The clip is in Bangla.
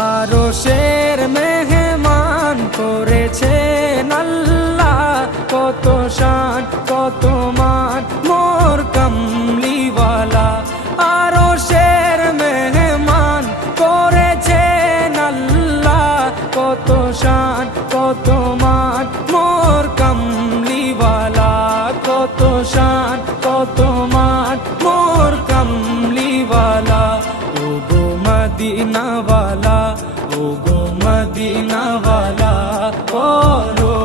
আরশের মেহমান করেছেন আল্লাহ, কত শান কত মান মোর কামলিওয়ালা। আরশের মেহমান করেছেন আল্লাহ, কত শান কত মান মোর কামলিওয়ালা, কত শান কত মান মোর কামলিওয়ালা। ও গো মদিনাওয়ালা, ও গো মদিনাওয়ালা, করো